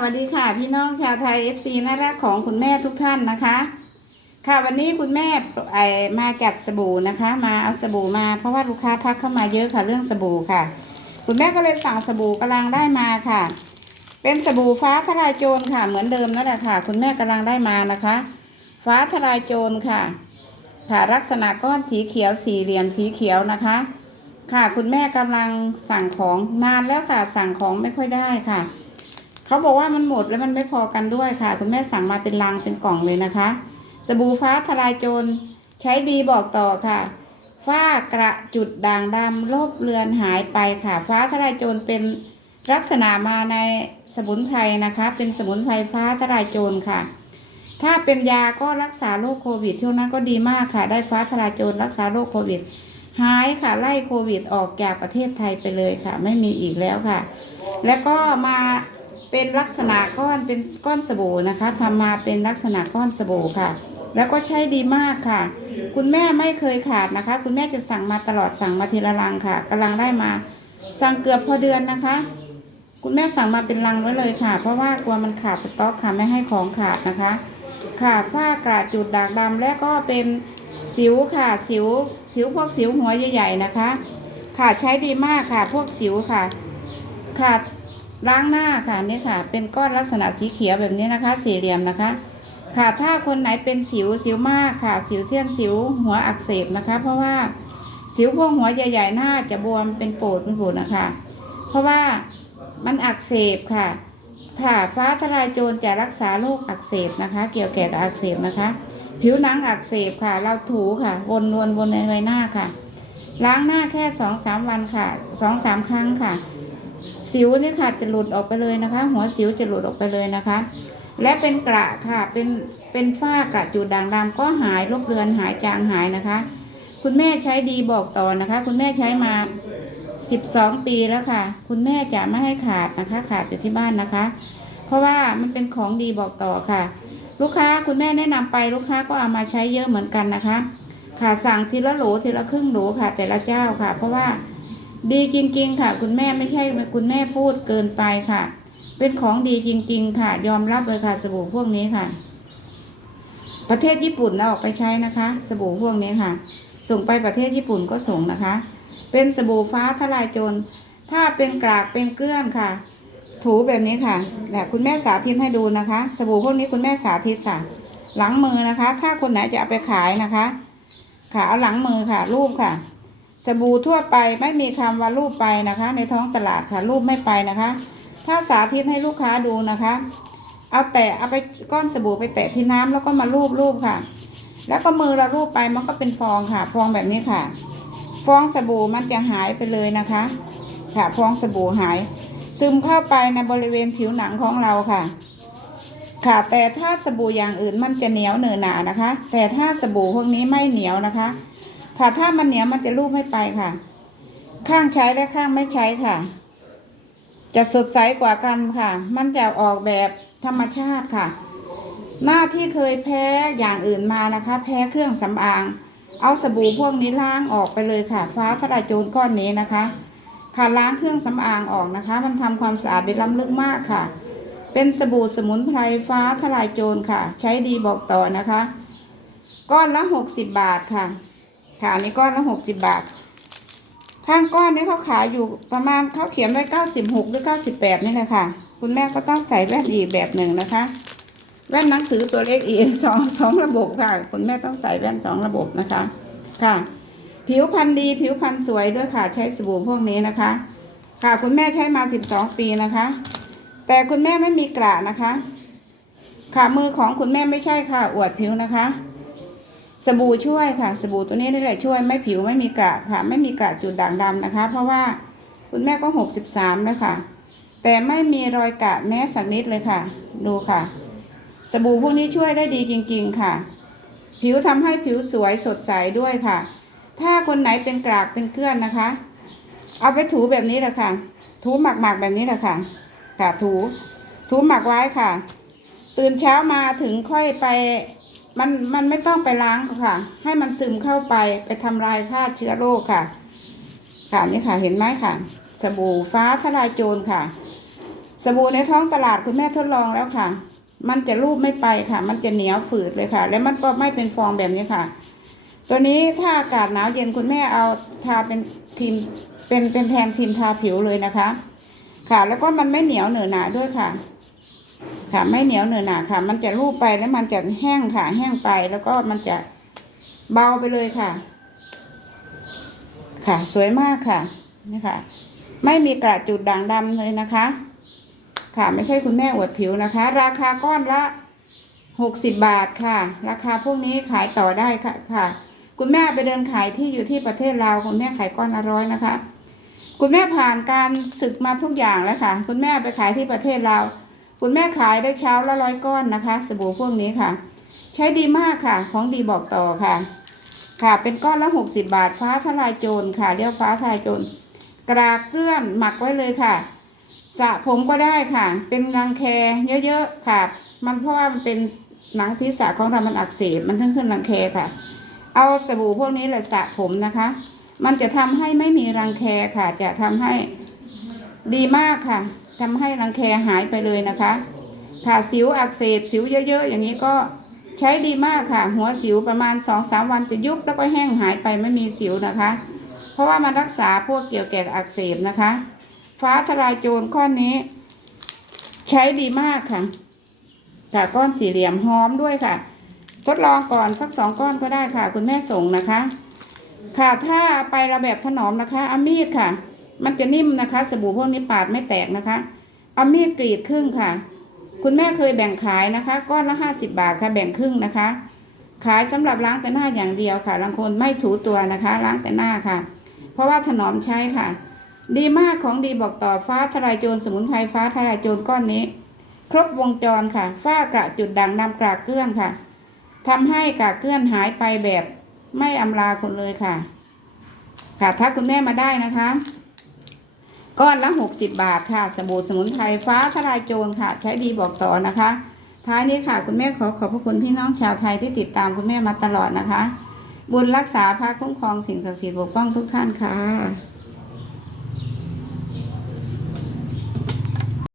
สวัสดีค่ะ พี่น้องชาวไทย FC น่ารักของคุณแม่ทุกท่านนะคะ ค่ะวันนี้คุณแม่ไอมาจัดสบู่นะคะ มาเอาสบู่มาเพราะว่าลูกค้าทักเข้ามาเยอะค่ะเรื่องสบู่ค่ะ คุณแม่ก็เลยสั่งสบู่กำลังได้มาค่ะ เป็นสบู่ฟ้าทลายโจรค่ะ เหมือนเดิมนั่นแหละค่ะ คุณแม่กำลังได้มานะคะ ฟ้าทลายโจรค่ะ ค่ะลักษณะก้อนสีเขียวสี่เหลี่ยมสีเขียวนะคะ ค่ะคุณแม่กำลังสั่งของนานแล้วค่ะ สั่งของไม่ค่อยได้ค่ะ เขาบอกว่ามันหมดแล้วมันไม่พอกันด้วยค่ะ คุณแม่สั่งมาเป็นลังเป็นกล่องเลยนะคะ สบู่ฟ้าทลายโจรใช้ดีบอกต่อค่ะ ฝ้ากระจุดด่างดำลบเลือนหายไปค่ะ ฟ้าทลายโจรเป็นลักษณะมาในสมุนไพรนะคะ เป็นสมุนไพรฟ้าทลายโจรค่ะ ถ้าเป็นยาก็รักษาโรคโควิด ช่วงนั้นก็ดีมากค่ะ ได้ฟ้าทลายโจรรักษาโรคโควิดหายค่ะไล่โควิดออกจากประเทศไทยไปเลยค่ะ ไม่มีอีกแล้วค่ะ แล้วก็มา เป็นลักษณะก้อนเป็นก้อนสบู่นะคะทำมาเป็นลักษณะก้อนสบู่ค่ะ แล้วก็ใช้ดีมากค่ะ คุณแม่ไม่เคยขาดนะคะ คุณแม่จะสั่งมาตลอดสั่งมาทีละลังค่ะกำลังได้มา สั่งเกือบพอเดือนนะคะ คุณแม่สั่งมาเป็นลังไว้เลยค่ะ เพราะว่ากลัวมันขาดสต็อกค่ะไม่ให้ของขาดนะคะ ค่ะฝ้ากระจุดด่างดำและก็เป็นสิวค่ะสิว สิวพวกสิวหัวใหญ่ๆนะคะ ค่ะใช้ดีมากค่ะ พวกสิวค่ะ ค่ะ ล้างหน้าค่ะนี่ค่ะ เป็นก้อนลักษณะสีเขียวแบบนี้นะคะ สี่เหลี่ยมนะคะ ค่ะถ้าคนไหนเป็นสิวสิวมากค่ะ สิวเสี้ยนสิวหัวอักเสบนะคะ เพราะว่าสิวพวกหัวใหญ่ๆหน้าจะบวมเป็นโปดเป็นปูดนะคะ เพราะว่ามันอักเสบค่ะค่ะฟ้าทลายโจรจะรักษาโรคอักเสบนะคะ เกี่ยวแก่กับอักเสบนะคะ ผิวหนังอักเสบค่ะ เราถูค่ะ วนวนวนในใบหน้าค่ะ ล้างหน้าแค่สองสามวันค่ะสองสามครั้งค่ะ สิวนี่ค่ะจะหลุดออกไปเลยนะคะ หัวสิวจะหลุดออกไปเลยนะคะ และเป็นกระค่ะเป็นเป็นฝ้ากระจุดด่างดำก็หายลบเลือนหายจางหายนะคะ คุณแม่ใช้ดีบอกต่อนะคะ คุณแม่ใช้มา 12 ปีแล้วค่ะ คุณแม่จะไม่ให้ขาดนะคะ ขาดอยู่ที่บ้านนะคะ เพราะว่ามันเป็นของดีบอกต่อค่ะ ลูกค้าคุณแม่แนะนำไปลูกค้าก็เอามาใช้เยอะเหมือนกันนะคะ ค่ะสั่งทีละโหลทีละครึ่งโหลค่ะ แต่ละเจ้าค่ะ เพราะว่า ดีจริง ๆ ค่ะ คุณแม่ไม่ใช่คุณแม่พูดเกินไปค่ะ เป็นของดีจริง ๆ ค่ะ ยอมรับเลยค่ะสบู่พวกนี้ค่ะ ประเทศญี่ปุ่นเอาออกไปใช้นะคะ สบู่พวกนี้ค่ะ ส่งไปประเทศญี่ปุ่นก็ส่งนะคะ เป็นสบู่ฟ้าทลายโจรถ้าเป็นกรากเป็นเกลื่อนค่ะ ถูแบบนี้ค่ะแบบคุณแม่สาธิตให้ดูนะคะ สบู่พวกนี้คุณแม่สาธิตค่ะ หลังมือนะคะ ถ้าคนไหนจะเอาไปขายนะคะ ค่ะเอาหลังมือค่ะรูปค่ะ สบู่ทั่วไปไม่มีคำว่ารูปไปนะคะ ในท้องตลาดค่ะรูปไม่ไปนะคะ ถ้าสาธิตให้ลูกค้าดูนะคะ เอาแตะเอาไปก้อนสบู่ไปแตะที่น้ำแล้วก็มารูปรูปค่ะ แล้วก็มือเรารูปไปมันก็เป็นฟองค่ะ ฟองแบบนี้ค่ะ ฟองสบู่มันจะหายไปเลยนะคะ ค่ะฟองสบู่หาย ซึมเข้าไปในบริเวณผิวหนังของเราค่ะ ค่ะแต่ถ้าสบู่อย่างอื่นมันจะเหนียวเหนอะหนานะคะ แต่ถ้าสบู่พวกนี้ไม่เหนียวนะคะ ค่ะถ้ามันเหนียวมันจะรูปไม่ไปค่ะ ข้างใช้และข้างไม่ใช้ค่ะ จะสดใสกว่ากันค่ะ มันจะออกแบบธรรมชาติค่ะ หน้าที่เคยแพ้อย่างอื่นมานะคะ แพ้เครื่องสำอาง เอาสบู่พวกนี้ล้างออกไปเลยค่ะ ฟ้าทลายโจรก้อนนี้นะคะค่ะล้างเครื่องสำอางออกนะคะ มันทำความสะอาดได้ล้ำลึกมากค่ะ เป็นสบู่สมุนไพรฟ้าทลายโจรค่ะ ใช้ดีบอกต่อนะคะ ก้อนละหกสิบบาทค่ะ ค่ะอันนี้ก้อนละหกสิบบาท ข้างก้อนนี้เขาขายอยู่ประมาณเขาเขียนไว้เก้าสิบหกหรือเก้าสิบแปดนี่แหละค่ะ คุณแม่ก็ต้องใส่แว่นอีกแบบหนึ่งนะคะ แว่นหนังสือตัวเล็กอีกสองสองระบบค่ะ คุณแม่ต้องใส่แว่นสองระบบนะคะ ค่ะ ผิวพรรณดีผิวพรรณสวยด้วยค่ะ ใช้สบู่พวกนี้นะคะ ค่ะคุณแม่ใช้มาสิบสองปีนะคะ แต่คุณแม่ไม่มีกระนะคะ ค่ะมือของคุณแม่ไม่ใช่ค่ะ อวดผิวนะคะ สบู่ช่วยค่ะ สบู่ตัวนี้นี่แหละช่วยไม่ผิวไม่มีกระค่ะ ไม่มีกระจุดด่างดำนะคะ เพราะว่าคุณแม่ก็หกสิบสามแล้วค่ะ แต่ไม่มีรอยกระแม้สักนิดเลยค่ะ ดูค่ะ สบู่พวกนี้ช่วยได้ดีจริง ๆค่ะ ผิวทำให้ผิวสวยสดใสด้วยค่ะ ถ้าคนไหนเป็นกรากเป็นเกลื่อนนะคะ เอาไปถูแบบนี้แหละค่ะ ถูหมักๆแบบนี้แหละค่ะ ค่ะถู ถูหมักไว้ค่ะ ตื่นเช้ามาถึงค่อยไป มันมันไม่ต้องไปล้างค่ะ ให้มันซึมเข้าไปไปทำลายฆ่าเชื้อโรคค่ะ ค่ะนี่ค่ะเห็นไหมค่ะ สบู่ฟ้าทลายโจรค่ะ สบู่ในท้องตลาดคุณแม่ทดลองแล้วค่ะ มันจะรูปไม่ไปค่ะ มันจะเหนียวฝืดเลยค่ะ และมันก็ไม่เป็นฟองแบบนี้ค่ะ ตัวนี้ถ้าอากาศหนาวเย็นคุณแม่เอาทาเป็นครีมเป็นเป็นแทนครีมทาผิวเลยนะคะ ค่ะ แล้วก็มันไม่เหนียวเหนอะหนาด้วยค่ะ ค่ะไม่เหนียวเหนอหนาค่ะ มันจะรูปไปแล้วมันจะแห้งค่ะ แห้งไปแล้วก็มันจะเบาไปเลยค่ะ ค่ะสวยมากค่ะนี่ค่ะ ไม่มีกระจุดด่างดำเลยนะคะ ค่ะไม่ใช่คุณแม่อวดผิวนะคะ ราคาก้อนละหกสิบบาทค่ะ ราคาพวกนี้ขายต่อได้ค่ะค่ะ คุณแม่ไปเดินขายที่อยู่ที่ประเทศลาวคุณแม่ขายก้อนละร้อยนะคะ คุณแม่ผ่านการศึกมาทุกอย่างแล้วค่ะ คุณแม่ไปขายที่ประเทศลาว คุณแม่ขายได้เช้าละร้อยก้อนนะคะ สบู่พวกนี้ค่ะ ใช้ดีมากค่ะ ของดีบอกต่อค่ะ ค่ะ เป็นก้อนละหกสิบาท ฟ้าทลายโจรค่ะเรียกฟ้าทลายโจรกรากเกลื่อนหมักไว้เลยค่ะสระผมก็ได้ค่ะ เป็นรังแคเยอะๆค่ะ มันเพราะว่ามันเป็นหนังศีรษะของเรามันอักเสบมันขึ้นขึ้นรังแคค่ะ เอาสบู่พวกนี้แหละสระผมนะคะ มันจะทำให้ไม่มีรังแคค่ะ จะทำให้ดีมากค่ะ ทำให้รังแคหายไปเลยนะคะค่ะสิวอักเสบสิวเยอะ ๆ อย่างนี้ก็ใช้ดีมากค่ะ หัวสิวประมาณ2อสวันจะยุบแล้วก็แห้งหายไปไม่มีสิวนะคะ เพราะว่ามันรักษาพวกเกี่ยวแก่อักเสบนะคะ ฟ้าทลายโจรก้อนนี้ ใช้ดีมากค่ะค่ะก้อนสี่เหลี่ยมหอมด้วยค่ะ ทดลองก่อนสักสองก้อนก็ได้ค่ะ คุณแม่ส่งนะคะ ค่ะถ้าไประแบบถนอมนะคะอามีดค่ะ มันจะนิ่มนะคะ สบู่พวกนี้ปาดไม่แตกนะคะ เอามีดกรีดครึ่งค่ะ คุณแม่เคยแบ่งขายนะคะ ก้อนละห้าสิบาทค่ะ แบ่งครึ่งนะคะ ขายสำหรับล้างแต่หน้าอย่างเดียวค่ะบางคนไม่ถูตัวนะคะ ล้างแต่หน้าค่ะ เพราะว่าถนอมใช้ค่ะ ดีมากของดีบอกต่อฟ้าทลายโจรสมุนไพรฟ้าทลายโจรก้อนนี้ ครบวงจรค่ะ ฝ้ากระจุดด่างดำกรากเกลื่อนค่ะทำให้กรากเกลื่อนหายไปแบบไม่อำลาคนเลยค่ะค่ะทักคุณแม่มาได้นะคะ ก้อนละหกสิบบาทค่ะสบู่สมุนไพรฟ้าทลายโจรค่ะ ใช้ดีบอกต่อนะคะ ท้ายนี้ค่ะ คุณแม่ขอขอบพระคุณพี่น้องชาวไทยที่ติดตามคุณแม่มาตลอดนะคะ บุญรักษาพระคุ้มครองสิ่งศักดิ์สิทธิ์ปกป้องทุกท่านค่ะ